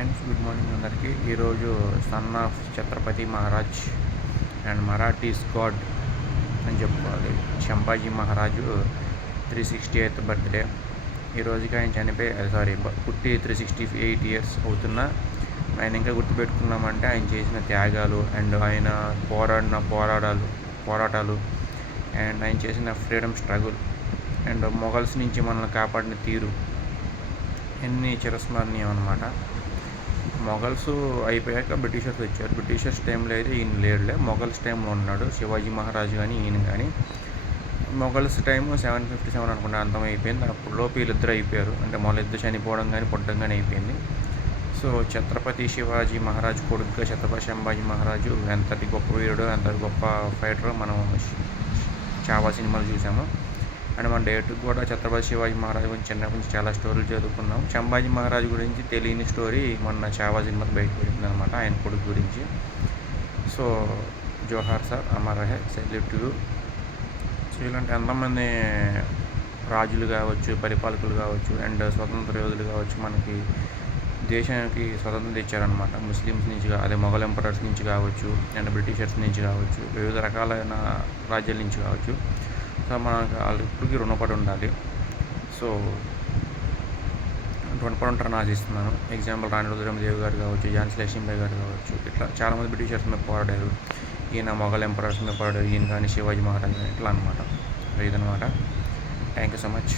Friends, good morning అందరికీ. ఈరోజు son of Chhatrapati Maharaj and Marathis god అని చెప్పుకోవాలి. సంభాజీ మహారాజు 368th బర్త్డే. ఈ రోజుకి ఆయన పుట్టి 368 ఇయర్స్ అవుతున్నా ఆయన ఇంకా గుర్తుపెట్టుకున్నామంటే ఆయన చేసిన త్యాగాలు అండ్ ఆయన పోరాటాలు అండ్ ఆయన చేసిన ఫ్రీడమ్ స్ట్రగుల్ అండ్ మొఘల్స్ నుంచి మనల్ని కాపాడిన తీరు ఎన్ని చిరస్మరణీయం అనమాట. మొఘల్స్ అయిపోయాక బ్రిటిషర్స్ వచ్చారు. బ్రిటిషర్స్ టైంలో అయితే ఈయన లేడులే, మొఘల్స్ టైంలో ఉన్నాడు శివాజీ మహారాజు కానీ ఈయన కానీ. మొఘల్స్ టైం 757 అనుకుంటా అంతం అయిపోయింది. అప్పుడు లోపు వీళ్ళిద్దరు అయిపోయారు, అంటే మొదలిద్దరు చనిపోవడం కానీ పుట్టడం కానీ అయిపోయింది. సో ఛత్రపతి శివాజీ మహారాజు కొడుకుగా ఛత్రపతి సంభాజీ మహారాజు ఎంతటి గొప్ప వీరుడు, ఎంత గొప్ప ఫైటరో మనం చాలా సినిమాలు చూసాము. అండ్ మన డేట్కి కూడా ఛత్రపతి శివాజీ మహారాజు గురించి చిన్నప్పటి నుంచి చాలా స్టోరీలు చదువుకున్నాం. సంభాజీ మహారాజు గురించి తెలియని స్టోరీ మొన్న చావా సినిమాకి బయటపడింది అనమాట, ఆయన కొడుకు గురించి. సో జోహార్ సార్, అమర్ రహే, సెల్యూట్ యూ. సో ఇలాంటి ఎంతమంది రాజులు కావచ్చు, పరిపాలకులు కావచ్చు అండ్ స్వతంత్ర యోధులు కావచ్చు మనకి దేశానికి స్వతంత్రం తెచ్చారనమాట. ముస్లిమ్స్ నుంచి, అదే మొఘల్ ఎంపరర్స్ నుంచి కావచ్చు అండ్ బ్రిటిషర్స్ నుంచి కావచ్చు, వివిధ రకాలైన రాజ్యాల నుంచి కావచ్చు. సో మనకు వాళ్ళు ఇప్పటికీ రుణపడి ఉండాలి. సో రుణపడి ఉంటారని ఆశిస్తున్నాను. ఎగ్జాంపుల్ రాణి రుద్రమదేవి గారు కావచ్చు, ఝాన్సీ లక్ష్మీబాయి గారు కావచ్చు, ఇట్లా చాలామంది బ్రిటిషర్స్ మీద పోరాడారు. ఈయన మొఘల్ ఎంపరర్స్ మీద పోరాడారు, ఈయన కానీ శివాజీ మహారాజ్ కానీ ఇట్లా అనమాట. ఇదనమాట. Thank you so much.